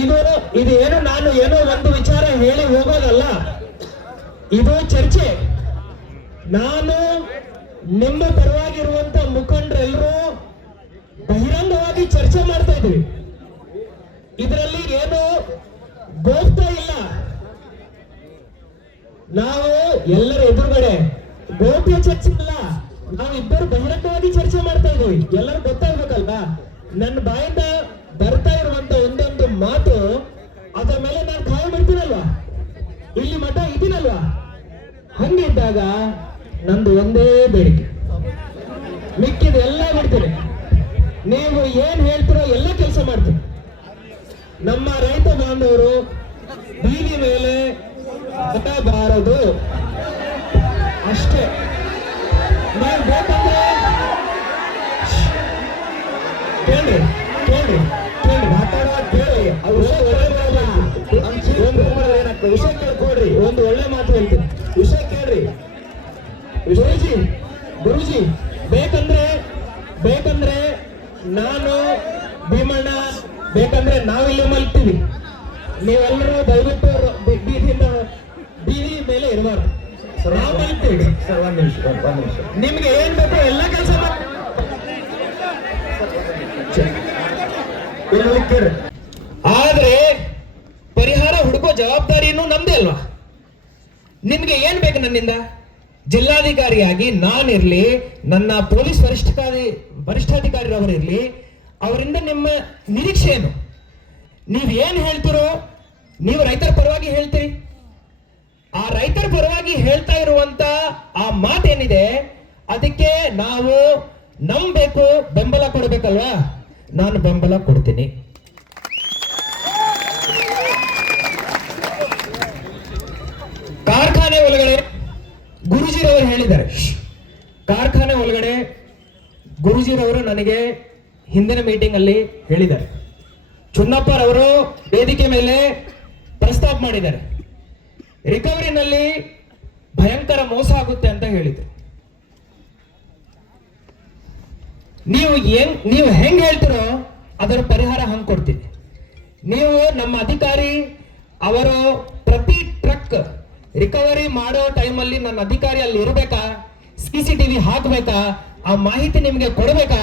ಇದು ಇದು ಏನು ನಾನು ಏನೋ ಒಂದು ವಿಚಾರ ಹೇಳಿ ಹೋಗೋದಲ್ಲ, ಇದು ಚರ್ಚೆ. ನಾನು ನಿಮ್ಮ ಪರವಾಗಿರುವಂತ ಮುಖಂಡರೆಲ್ಲರೂ ಬಹಿರಂಗವಾಗಿ ಚರ್ಚೆ ಮಾಡ್ತಾ ಇದ್ವಿ. ಇದರಲ್ಲಿ ಏನು ಗೋಪ್ತಾ ಇಲ್ಲ. ನಾವು ಎಲ್ಲರ ಎದುರುಗಡೆ ಗೋಪ್ಯ ಚರ್ಚೆ ಇಲ್ಲ, ನಾವಿಬ್ಬರು ಬಹಿರಂಗವಾಗಿ ಚರ್ಚೆ ಮಾಡ್ತಾ ಇದ್ವಿ. ಎಲ್ಲರೂ ಗೊತ್ತಾಗ್ಬೇಕಲ್ವಾ? ನನ್ನ ಬಾಯಿಂದ ಬರ್ತಾ ಇರುವಂತ ಒಂದೊಂದು ಮಾತು ಅದರ ಮೇಲೆ ನಾನು ಕಾಯ ಬಿಡ್ತೀನಲ್ವಾ, ಇಲ್ಲಿ ಮಠ ಇದೀನಲ್ವಾ. ಹಂಗಿದ್ದಾಗ ನಂದು ಒಂದೇ ಬೇಡಿಕೆ, ಮಿಕ್ಕಿದ ಎಲ್ಲ ಬಿಡ್ತೀನಿ. ನೀವು ಏನ್ ಹೇಳ್ತೀರೋ ಎಲ್ಲ ಕೆಲಸ ಮಾಡ್ತೀನಿ. ನಮ್ಮ ರೈತ ಬಾಂಧವರು ಬೀದಿ ಮೇಲೆ ಬರಬಾರದು ಅಷ್ಟೇ. ನೀವು ಬೇಕಂದ್ರೆ ಕೇಳಿ ಕೇಳಿ ಕೇಳಿ ಮಾತಾಡುವ ಕೇಳಿ. ವಿಷಯ ಕೇಳ್ಕೊಡ್ರಿ, ಒಂದು ಒಳ್ಳೆ ಮಾತು ಹೇಳ್ತೀನಿ. ವಿಷಯ ಕೇಳ್ರಿ ಗುರುಜಿ. ಬೇಕಂದ್ರೆ ನಾನು ಭೀಮಣ್ಣ ಬೇಕಂದ್ರೆ ನಾವಿಲ್ಲಿ ಮಲ್ತೀವಿ. ನೀವೆಲ್ಲರೂ ದಯವಿಟ್ಟು ಬೀದಿ ಮೇಲೆ ಇರಬಾರ್ದು. ನಾವು ಮಲ್ತೀವಿ. ಒಂದ್ ನಿಮಿಷ ನಿಮ್ಗೆ ಏನ್ ಬೇಕು ಎಲ್ಲ ಕೆಲಸ ಆದ್ರೆ ಪರಿಹಾರ ಹುಡುಕೋ ಜವಾಬ್ದಾರಿನೂ ನಮ್ದೇ ಅಲ್ವಾ? ನಿಮ್ಗೆ ಏನ್ ಬೇಕು ನನ್ನಿಂದ? ಜಿಲ್ಲಾಧಿಕಾರಿಯಾಗಿ ನಾನಿರ್ಲಿ, ನನ್ನ ಪೊಲೀಸ್ ವರಿಷ್ಠಾಧಿಕಾರಿರವರಿರ್ಲಿ, ಅವರಿಂದ ನಿಮ್ಮ ನಿರೀಕ್ಷೆ ಏನು? ನೀವ್ ಏನ್ ಹೇಳ್ತಿರೋ, ನೀವು ರೈತರ ಪರವಾಗಿ ಹೇಳ್ತೀರಿ. ಆ ರೈತರ ಪರವಾಗಿ ಹೇಳ್ತಾ ಇರುವಂತ ಆ ಮಾತೇನಿದೆ, ಅದಕ್ಕೆ ನಾವು ನಂಬಬೇಕು, ಬೆಂಬಲ ಕೊಡ್ಬೇಕಲ್ವಾ? ನಾನು ಬೆಂಬಲ ಕೊಡ್ತೀನಿ. ಕಾರ್ಖಾನೆ ಒಳಗಡೆ ಗುರುಜಿರವರು ಹೇಳಿದ್ದಾರೆ. ಕಾರ್ಖಾನೆ ಒಳಗಡೆ ಗುರುಜಿರವರು ನನಗೆ ಹಿಂದಿನ ಮೀಟಿಂಗ್ ಅಲ್ಲಿ ಹೇಳಿದ್ದಾರೆ. ಚುನ್ನಪ್ಪರವರು ವೇದಿಕೆ ಮೇಲೆ ಪ್ರಸ್ತಾಪ ಮಾಡಿದ್ದಾರೆ. ರಿಕವರಿನಲ್ಲಿ ಭಯಂಕರ ಮೋಸ ಆಗುತ್ತೆ ಅಂತ ಹೇಳಿದ್ರು. ನೀವು ಹೆಂಗ್ ಹೇಳ್ತಿರೋ ಅದರ ಪರಿಹಾರ ಹಂಗ್ ಕೊಡ್ತೀನಿ. ನೀವು ನಮ್ಮ ಅಧಿಕಾರಿ ಅವರು ಪ್ರತಿ ಟ್ರಕ್ ರಿಕವರಿ ಮಾಡೋ ಟೈಮಲ್ಲಿ ನನ್ನ ಅಧಿಕಾರಿ ಅಲ್ಲಿ ಇರಬೇಕಾ, CCTV ಹಾಕ್ಬೇಕಾ, ಆ ಮಾಹಿತಿ ನಿಮ್ಗೆ ಕೊಡ್ಬೇಕಾ?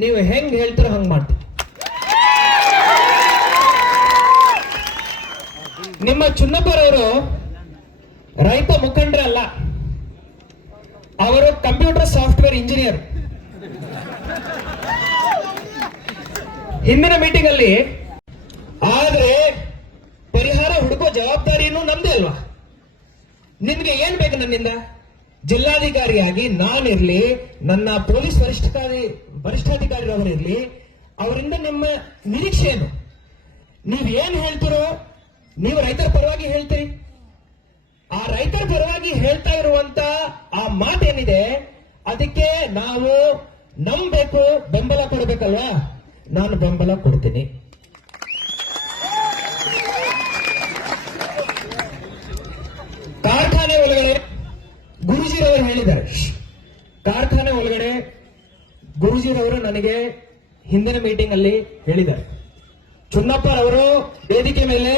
ನೀವು ಹೆಂಗ್ ಹೇಳ್ತಿರೋ ಹಂಗ್ ಮಾಡ್ತೀನಿ. ನಿಮ್ಮ ಚುನ್ನಪ್ಪರವರು ರೈತ ಮುಖಂಡರಲ್ಲ, ಅವರು ಕಂಪ್ಯೂಟರ್ ಸಾಫ್ಟ್ವೇರ್ ಇಂಜಿನಿಯರ್. ಹಿಂದಿನ ಮೀಟಿಂಗ್ ಅಲ್ಲಿ ಆದ್ರೆ ಪರಿಹಾರ ಹುಡುಕೋ ಜವಾಬ್ದಾರಿನೂ ನಮ್ದೇ ಅಲ್ವಾ? ನಿಮ್ಗೆ ಏನ್ ಬೇಕು ನನ್ನಿಂದ? ಜಿಲ್ಲಾಧಿಕಾರಿಯಾಗಿ ನಾನಿರ್ಲಿ, ನನ್ನ ಪೊಲೀಸ್ ವರಿಷ್ಠಾಧಿಕಾರಿರವರಿರ್ಲಿ, ಅವರಿಂದ ನಿಮ್ಮ ನಿರೀಕ್ಷೆ ಏನು? ನೀವ್ ಏನ್ ಹೇಳ್ತಿರೋ, ನೀವು ರೈತರ ಪರವಾಗಿ ಹೇಳ್ತೀರಿ. ಆ ರೈತರ ಪರವಾಗಿ ಹೇಳ್ತಾ ಇರುವಂತ ಆ ಮಾತೇನಿದೆ, ಅದಕ್ಕೆ ನಾವು ನಂಬಬೇಕು, ಬೆಂಬಲ ಕೊಡ್ಬೇಕಲ್ವಾ? ನಾನು ಬೆಂಬಲ ಕೊಡ್ತೀನಿ. ಕಾರ್ಖಾನೆ ಒಳಗಡೆ ಗುರುಜಿರವರು ಹೇಳಿದ್ದಾರೆ. ಕಾರ್ಖಾನೆ ಒಳಗಡೆ ಗುರುಜಿರವರು ನನಗೆ ಹಿಂದಿನ ಮೀಟಿಂಗ್ ಅಲ್ಲಿ ಹೇಳಿದ್ದಾರೆ. ಚುನ್ನಪ್ಪರವರು ವೇದಿಕೆ ಮೇಲೆ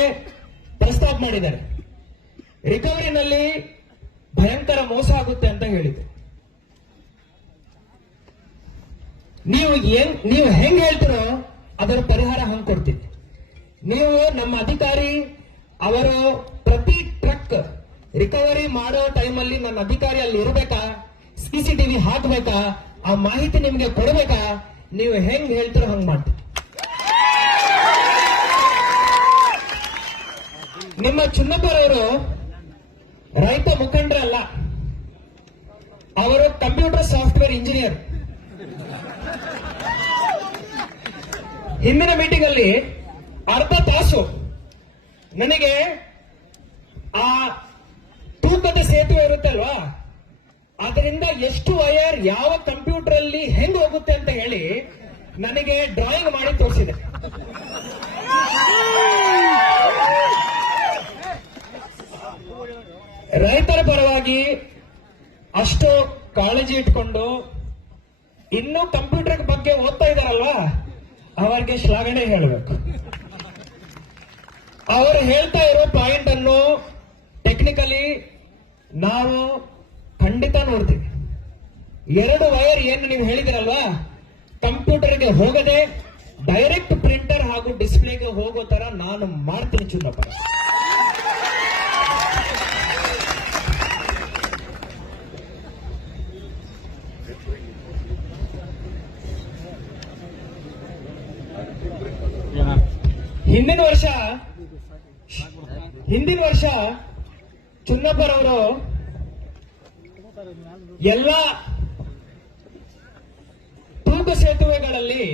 ಪ್ರಸ್ತಾಪ ಮಾಡಿದ್ದಾರೆ. ರಿಕವರಿನಲ್ಲಿ ಭಯಂಕರ ಮೋಸ ಆಗುತ್ತೆ ಅಂತ ಹೇಳಿದ್ರು. ನೀವು ಹೆಂಗ್ ಹೇಳ್ತಿರೋ ಅದರ ಪರಿಹಾರ ಹಂಗ್ ಕೊಡ್ತೀನಿ. ನೀವು ನಮ್ಮ ಅಧಿಕಾರಿ ಅವರು ಪ್ರತಿ ಟ್ರಕ್ ರಿಕವರಿ ಮಾಡೋ ಟೈಮಲ್ಲಿ ನನ್ನ ಅಧಿಕಾರಿ ಅಲ್ಲಿ ಇರಬೇಕಾ, CCTV ಹಾಕ್ಬೇಕಾ, ಆ ಮಾಹಿತಿ ನಿಮ್ಗೆ ಕೊಡ್ಬೇಕಾ? ನೀವು ಹೆಂಗ್ ಹೇಳ್ತಿರೋ ಹಂಗ್ ಮಾಡ್ತೀನಿ. ನಿಮ್ಮ ಚುನ್ನಪ್ಪರವರು ರೈತ ಮುಖಂಡರಲ್ಲ, ಅವರು ಕಂಪ್ಯೂಟರ್ ಸಾಫ್ಟ್ವೇರ್ ಇಂಜಿನಿಯರ್. ಹಿಂದಿನ ಮೀಟಿಂಗ್ ಅಲ್ಲಿ ಅರ್ಧ ತಾಸು ನನಗೆ ಆ ತೂಕದ ಸೇತುವೆ ಇರುತ್ತೆ ಅಲ್ವಾ, ಅದರಿಂದ ಎಷ್ಟು ವೈರ್ ಯಾವ ಕಂಪ್ಯೂಟರ್ ಅಲ್ಲಿ ಹೆಂಗ್ ಹೋಗುತ್ತೆ ಅಂತ ಹೇಳಿ ನನಗೆ ಡ್ರಾಯಿಂಗ್ ಮಾಡಿ ತೋರಿಸಿದೆ. ರೈತರ ಪರವಾಗಿ ಅಷ್ಟು ಕಾಳಜಿ ಇಟ್ಕೊಂಡು ಇನ್ನೂ ಕಂಪ್ಯೂಟರ್ ಬಗ್ಗೆ ಓದ್ತಾ ಇದಾರಲ್ವಾ, ಅವರಿಗೆ ಶ್ಲಾಘನೆ ಹೇಳಬೇಕು. ಅವರು ಹೇಳ್ತಾ ಇರೋ ಪಾಯಿಂಟ್ ಅನ್ನು ಟೆಕ್ನಿಕಲಿ ನಾವು ಖಂಡಿತ ನೋಡ್ತೀವಿ. 2 ವೈರ್ ಏನು ನೀವು ಹೇಳಿದಿರಲ್ವಾ, ಕಂಪ್ಯೂಟರ್ಗೆ ಹೋಗದೆ ಡೈರೆಕ್ಟ್ ಪ್ರಿಂಟರ್ ಹಾಗೂ ಡಿಸ್ಪ್ಲೇಗೆ ಹೋಗೋ ತರ ನಾನು ಮಾಡ್ತೀನಿ ಚುನ್ನಪ್ಪ. ಹಿಂದಿನ ವರ್ಷ ಚುನ್ನಪ್ಪರವರು ಎಲ್ಲ ತೂಕ ಸೇತುವೆಗಳಲ್ಲಿ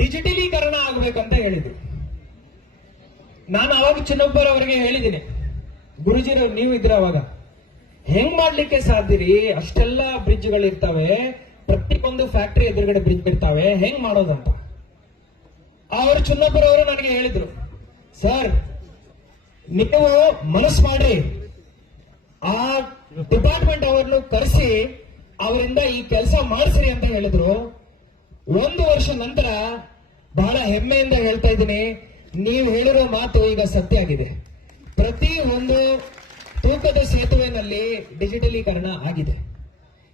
ಡಿಜಿಟಲೀಕರಣ ಆಗಬೇಕಂತ ಹೇಳಿದ್ರು. ನಾನು ಅವಾಗ ಚುನ್ನಪ್ಪರವರಿಗೆ ಹೇಳಿದ್ದೀನಿ, ಗುರುಜಿರವ್ರು ನೀವು ಇದ್ರ ಅವಾಗ ಹೆಂಗ್ ಮಾಡ್ಲಿಕ್ಕೆ ಸಾಧ್ಯರಿ, ಅಷ್ಟೆಲ್ಲ ಬ್ರಿಡ್ಜ್ಗಳು ಇರ್ತವೆ, ಪ್ರತಿಯೊಂದು ಫ್ಯಾಕ್ಟರಿ ಎದುರುಗಡೆ ಬ್ರಿಡ್ಜ್ ಇರ್ತಾವೆ, ಹೆಂಗ್ ಮಾಡೋದಂತ. ಅವರು ಚುನ್ನಪ್ಪರವರು ನನಗೆ ಹೇಳಿದ್ರು, ಸರ್ ನೀವು ಮನಸ್ಸು ಮಾಡಿ ಆ ಡಿಪಾರ್ಟ್ಮೆಂಟ್ ಅವರನ್ನು ಕರೆಸಿ ಅವರಿಂದ ಈ ಕೆಲಸ ಮಾಡಿಸ್ರಿ ಅಂತ ಹೇಳಿದ್ರು. 1 ವರ್ಷ ನಂತರ ಬಹಳ ಹೆಮ್ಮೆಯಿಂದ ಹೇಳ್ತಾ ಇದ್ದೀನಿ, ನೀವು ಹೇಳಿರೋ ಮಾತು ಈಗ ಸತ್ಯ ಆಗಿದೆ. ಪ್ರತಿ ಒಂದು ತೂಕದ ಸೇತುವೆನಲ್ಲಿ ಡಿಜಿಟಲೀಕರಣ ಆಗಿದೆ.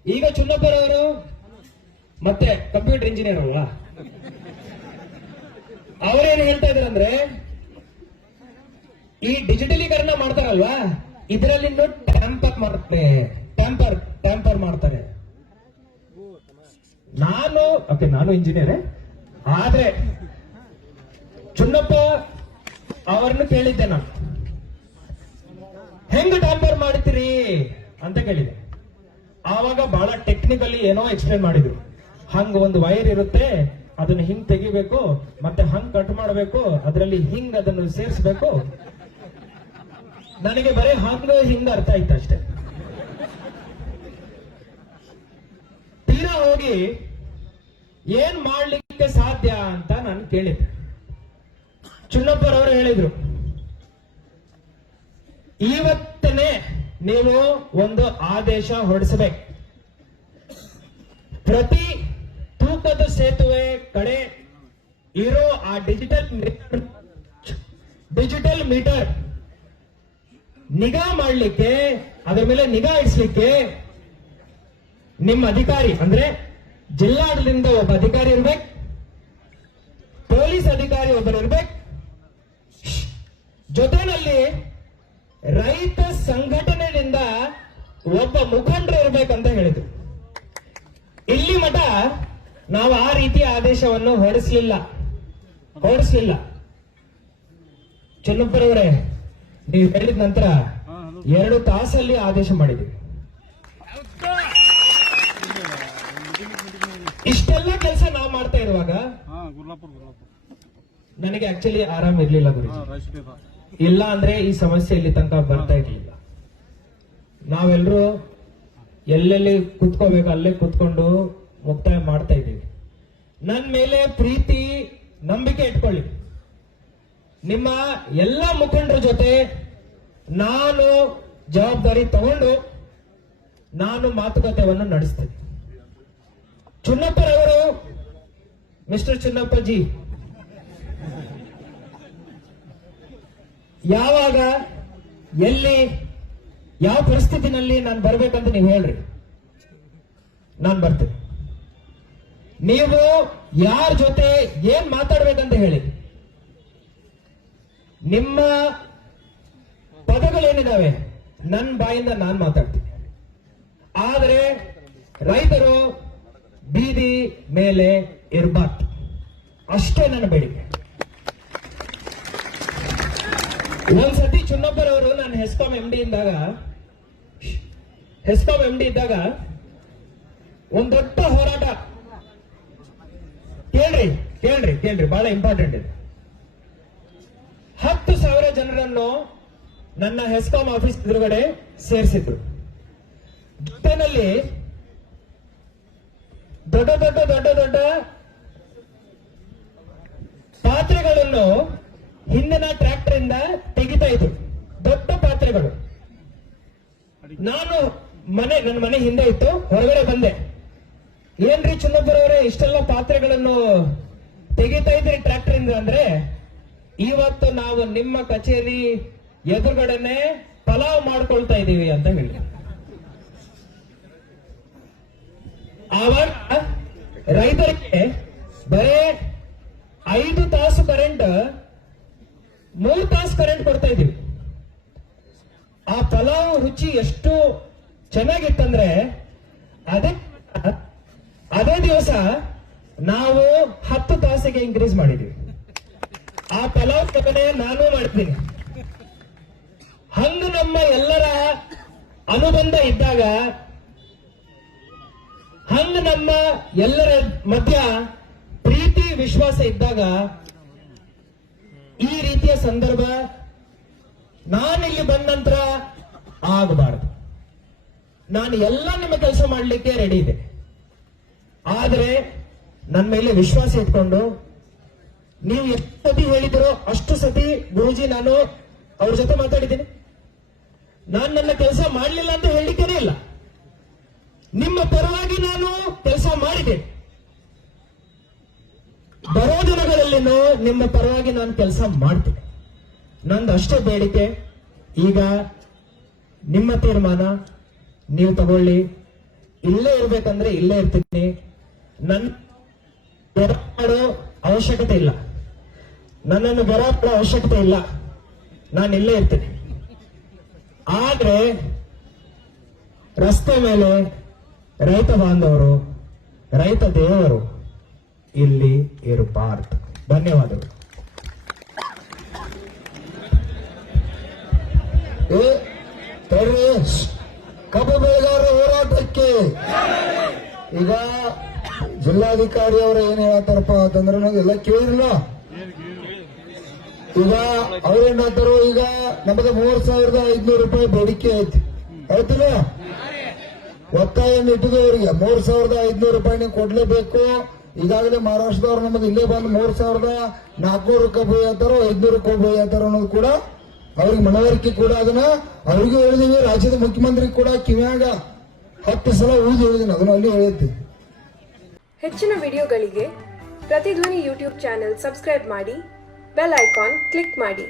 ಈಗ ಚುನ್ನಪ್ಪರವರು ಮತ್ತೆ ಕಂಪ್ಯೂಟರ್ ಇಂಜಿನಿಯರ್ ಅಲ್ವಾ, ಅವರೇನು ಹೇಳ್ತಾ ಇದ್ದಾರೆ ಅಂದ್ರೆ, ಈ ಡಿಜಿಟಲೀಕರಣ ಮಾಡ್ತಾರಲ್ವಾ, ಇದರಲ್ಲಿ ಟ್ಯಾಂಪರ್ ಮಾಡ್ತಾರೆ. ನಾನು ಇಂಜಿನಿಯರೇ, ಆದ್ರೆ ಚುನ್ನಪ್ಪ ಅವರನ್ನು ಕೇಳಿದ್ದೆ ನಾನು, ಹೆಂಗ್ ಟ್ಯಾಂಪರ್ ಮಾಡ್ತೀರಿ ಅಂತ ಕೇಳಿದೆ. ಆವಾಗ ಬಹಳ ಟೆಕ್ನಿಕಲಿ ಏನೋ ಎಕ್ಸ್ಪ್ಲೇನ್ ಮಾಡಿದ್ರು. ಹಂಗ ಒಂದು ವೈರ್ ಇರುತ್ತೆ, ಅದನ್ನ ಹಿಂಗ್ ತೆಗಿಬೇಕು, ಮತ್ತೆ ಹಂಗ್ ಕಟ್ ಮಾಡಬೇಕು, ಅದರಲ್ಲಿ ಹಿಂಗ್ ಅದನ್ನು ಸೇರಿಸಬೇಕು. ನನಗೆ ಬರೀ ಹಿಂಗ ಅರ್ಥ ಆಯ್ತು ಅಷ್ಟೇ. ತೀರಾ ಹೋಗಿ ಏನ್ ಮಾಡ್ಲಿಕ್ಕೆ ಸಾಧ್ಯ ಅಂತ ನಾನು ಕೇಳಿದ್ದೆ. ಚುನ್ನಪ್ಪರವರು ಹೇಳಿದ್ರು, ಇವತ್ತನೇ ನೀವು ಒಂದು ಆದೇಶ ಹೊರಡಿಸಬೇಕು. ಪ್ರತಿ ತೂಕದ ಸೇತುವೆ ಕಡೆ ಇರೋ ಆ ಡಿಜಿಟಲ್ ಮೀಟರ್ ನಿಗಾ ಮಾಡಲಿಕ್ಕೆ, ಅದರ ಮೇಲೆ ನಿಗಾ ಇಡಿಸಲಿಕ್ಕೆ ನಿಮ್ಮ ಅಧಿಕಾರಿ ಅಂದ್ರೆ ಜಿಲ್ಲಾಡಳಿತದಿಂದ ಒಬ್ಬ ಅಧಿಕಾರಿ ಇರ್ಬೇಕು, ಪೊಲೀಸ್ ಅಧಿಕಾರಿ ಒಬ್ಬರು ಇರ್ಬೇಕು, ಜೊತೆನಲ್ಲಿ ರೈತ ಸಂಘಟನೆಯಿಂದ ಒಬ್ಬ ಮುಖಂಡರು ಇರ್ಬೇಕಂತ ಹೇಳಿದ್ರು. ಇಲ್ಲಿ ಮಠ ನಾವು ಆ ರೀತಿಯ ಆದೇಶವನ್ನು ಹೊರಡಿಸಲಿಲ್ಲ. ಚುನ್ನಪ್ಪರವರೇ, ನೀವು ಹೇಳಿದ ನಂತರ 2 ತಾಸಲ್ಲಿ ಆದೇಶ ಮಾಡಿದ್ವಿ. ಇಷ್ಟೆಲ್ಲ ಕೆಲಸ ನಾವು ಮಾಡ್ತಾ ಇರುವಾಗ ನನಗೆ ಆಕ್ಚುಲಿ ಆರಾಮ್ ಇರ್ಲಿಲ್ಲ ಗುರುಜಿ. ಇಲ್ಲ ಅಂದ್ರೆ ಈ ಸಮಸ್ಯೆ ಇಲ್ಲಿ ತನಕ ಬರ್ತಾ ಇರ್ಲಿಲ್ಲ. ನಾವೆಲ್ಲರೂ ಎಲ್ಲೆಲ್ಲಿ ಕುತ್ಕೋಬೇಕು ಅಲ್ಲೇ ಕುತ್ಕೊಂಡು ಮುಕ್ತಾಯ ಮಾಡ್ತಾ ಇದ್ದೀವಿ. ನನ್ನ ಮೇಲೆ ಪ್ರೀತಿ ನಂಬಿಕೆ ಇಟ್ಕೊಳ್ಳಿ. ನಿಮ್ಮ ಎಲ್ಲ ಮುಖಂಡರ ಜೊತೆ ನಾನು ಜವಾಬ್ದಾರಿ ತಗೊಂಡು ನಾನು ಮಾತುಕತೆಯನ್ನು ನಡೆಸ್ತೇನೆ. ಚುನ್ನಪ್ಪರವರು, ಮಿಸ್ಟರ್ ಚುನ್ನಪ್ಪಜಿ, ಯಾವಾಗ ಎಲ್ಲಿ ಯಾವ ಪರಿಸ್ಥಿತಿನಲ್ಲಿ ನಾನು ಬರ್ಬೇಕಂತ ನೀವು ಹೇಳ್ರಿ, ನಾನು ಬರ್ತೇನೆ. ನೀವು ಯಾರ ಜೊತೆ ಏನ್ ಮಾತಾಡ್ಬೇಕಂತ ಹೇಳಿ. ನಿಮ್ಮ ಪದಗಳೇನಿದಾವೆ ನನ್ನ ಬಾಯಿಂದ ನಾನು ಮಾತಾಡ್ತೀನಿ. ಆದರೆ ರೈತರು ಬೀದಿ ಮೇಲೆ ಇರಬಾರ್ದು, ಅಷ್ಟೇ ನನ್ನ ಬೇಡಿಕೆ. ಒಂದ್ಸತಿ ಚುನ್ನಪ್ಪರವರು ನಾನು ಹೆಸ್ಕಾಂ ಎಂ ಡಿ ಇದ್ದಾಗ ಒಂದ್ ದೊಡ್ಡ ಹೋರಾಟ, ಕೇಳ್ರಿ ಬಹಳ ಇಂಪಾರ್ಟೆಂಟ್ ಇದೆ. 10,000 ಜನರನ್ನು ನನ್ನ ಹೆಸ್ಕಾಂ ಆಫೀಸ್ ಎದುರುಗಡೆ ಸೇರಿಸಿದ್ರು. ಜೊತೆನಲ್ಲಿ ದೊಡ್ಡ ಪಾತ್ರೆಗಳನ್ನು ಹಿಂದಿನ ಟ್ರ್ಯಾಕ್ಟರ್ ಇಂದ ತೆಗಿತಾ ಇದ್ರು, ದೊಡ್ಡ ಪಾತ್ರೆಗಳು. ನಾನು ನನ್ನ ಮನೆ ಹಿಂದೆ ಇತ್ತು, ಹೊರಗಡೆ ಬಂದೆ. ಏನ್ರಿ ಚುನ್ನಪ್ಪರವರೇ ಇಷ್ಟೆಲ್ಲ ಪಾತ್ರೆಗಳನ್ನು ತೆಗಿತಾ ಇದ್ರಿ ಟ್ರ್ಯಾಕ್ಟರ್ ಇಂದ ಅಂದ್ರೆ, ಇವತ್ತು ನಾವು ನಿಮ್ಮ ಕಚೇರಿ ಎದುರುಗಡೆನೆ ಪಲಾವ್ ಮಾಡ್ಕೊಳ್ತಾ ಇದೀವಿ ಅಂತ ಹೇಳಿ. ಆವಾಗ ರೈತರಿಗೆ ಬರೇ 5 ತಾಸು ಕರೆಂಟ್ 3 ತಾಸು ಕರೆಂಟ್ ಕೊಡ್ತಾ ಇದೀವಿ. ಆ ಪಲಾವ್ ರುಚಿ ಎಷ್ಟು ಚೆನ್ನಾಗಿತ್ತಂದ್ರೆ ಅದೇ ದಿವಸ ನಾವು 10 ತಾಸಿಗೆ ಇನ್ಕ್ರೀಸ್ ಮಾಡಿದೀವಿ. ಆ ಪಲಾವ್ ಕಥನೆ ನಾನು ಮಾಡ್ತೀನಿ. ಹಂಗ ನಮ್ಮ ಎಲ್ಲರ ಅನುಬಂಧ ಇದ್ದಾಗ, ಹಂಗ ನಮ್ಮ ಎಲ್ಲರ ಮಧ್ಯ ಪ್ರೀತಿ ವಿಶ್ವಾಸ ಇದ್ದಾಗ ಈ ರೀತಿಯ ಸಂದರ್ಭ ನಾನಿಲ್ಲಿ ಬಂದ ನಂತರ ಆಗಬಾರದು. ನಾನು ಎಲ್ಲ ನಿಮ್ಮ ಕೆಲಸ ಮಾಡಲಿಕ್ಕೆ ರೆಡಿ ಇದೆ. ಆದರೆ ನನ್ನ ಮೇಲೆ ವಿಶ್ವಾಸ ಇಟ್ಕೊಂಡು ನೀವು ಎಷ್ಟು ಸತಿ ಹೇಳಿದಿರೋ ಅಷ್ಟು ಸತಿ ಗುರುಜಿ ನಾನು ಅವ್ರ ಜೊತೆ ಮಾತಾಡಿದ್ದೀನಿ. ನಾನು ನನ್ನ ಕೆಲಸ ಮಾಡಲಿಲ್ಲ ಅಂತ ಹೇಳಿದ್ದೇನೆ ಇಲ್ಲ. ನಿಮ್ಮ ಪರವಾಗಿ ನಾನು ಕೆಲಸ ಮಾಡಿದ್ದೇನೆ. ಬರೋ ದಿನಗಳಲ್ಲಿನೂ ನಿಮ್ಮ ಪರವಾಗಿ ನಾನು ಕೆಲಸ ಮಾಡ್ತೇನೆ. ನಂದು ಅಷ್ಟೇ ಬೇಡಿಕೆ. ಈಗ ನಿಮ್ಮ ತೀರ್ಮಾನ ನೀವು ತಗೊಳ್ಳಿ. ಇಲ್ಲೇ ಇರ್ಬೇಕಂದ್ರೆ ಇಲ್ಲೇ ಇರ್ತೀನಿ. ನನ್ನ ಬೆರ ಮಾಡೋ ಅವಶ್ಯಕತೆ ಇಲ್ಲ. ನನ್ನನ್ನು ಬೆರ ಮಾಡೋ ಅವಶ್ಯಕತೆ ಇಲ್ಲ. ನಾನು ಇಲ್ಲೇ ಇರ್ತೀನಿ. ಆದ್ರೆ ರಸ್ತೆ ಮೇಲೆ ರೈತ ಬಾಂಧವರು, ರೈತ ದೇವರು ಇಲ್ಲಿ ಇರಬಾರ್ದು. ಧನ್ಯವಾದಗಳು. ಕಬ್ಬು ಬೆಳೆಗಾರರ ಹೋರಾಟಕ್ಕೆ ಈಗ ಜಿಲ್ಲಾಧಿಕಾರಿ ಅವರು ಏನ್ ಹೇಳತ್ತಾರಪ್ಪ ಅಂತಂದ್ರೆ ಎಲ್ಲ ಕೇಳಿರಲ್ಲ. ಈಗ ಅವ್ರೇನ್ ಹೇಳ್ತಾರೋ, ಈಗ ನಮ್ಮದು 3,500 ರೂಪಾಯಿ ಬೇಡಿಕೆ ಐತಿ, ಆಯ್ತಿಲ್ಲ? ಒತ್ತಾಯ ಇಟ್ಟಿದೆ ಅವರಿಗೆ 3,500 ರೂಪಾಯಿ ನೀವು ಕೊಡ್ಲೇಬೇಕು. ಈಗಾಗಲೇ ಮಹಾರಾಷ್ಟ್ರದವ್ರು ನಮ್ಮದು ಇಲ್ಲೇ ಬಂದು 3,400 ಕಬ್ಬು ಹೇಳ್ತಾರೋ 500 ಕಬ್ಬು ಹೇಳ್ತಾರೋ ಅನ್ನೋದು ಕೂಡ ಅವ್ರಿಗೆ ಮನವರಿಕೆ ಕೂಡ ಅದನ್ನ ಅವ್ರಿಗೂ ಹೇಳಿದೀವಿ. ರಾಜ್ಯದ ಮುಖ್ಯಮಂತ್ರಿ ಕೂಡ ಕಿವ್ಯಾಗ 10 ಸಲ ಊದಿ ಹೇಳಿದೀನಿ, ಅದನ್ನ ಅಲ್ಲಿ ಹೇಳಿದ್ವಿ. ಹೆಚ್ಚಿನ ವಿಡಿಯೋಗಳಿಗೆ ಪ್ರತಿಧ್ವನಿ ಯೂಟ್ಯೂಬ್ ಚಾನೆಲ್ ಸಬ್ಸ್ಕ್ರೈಬ್ ಮಾಡಿ, ಬೆಲ್ ಐಕಾನ್ ಕ್ಲಿಕ್ ಮಾಡಿ.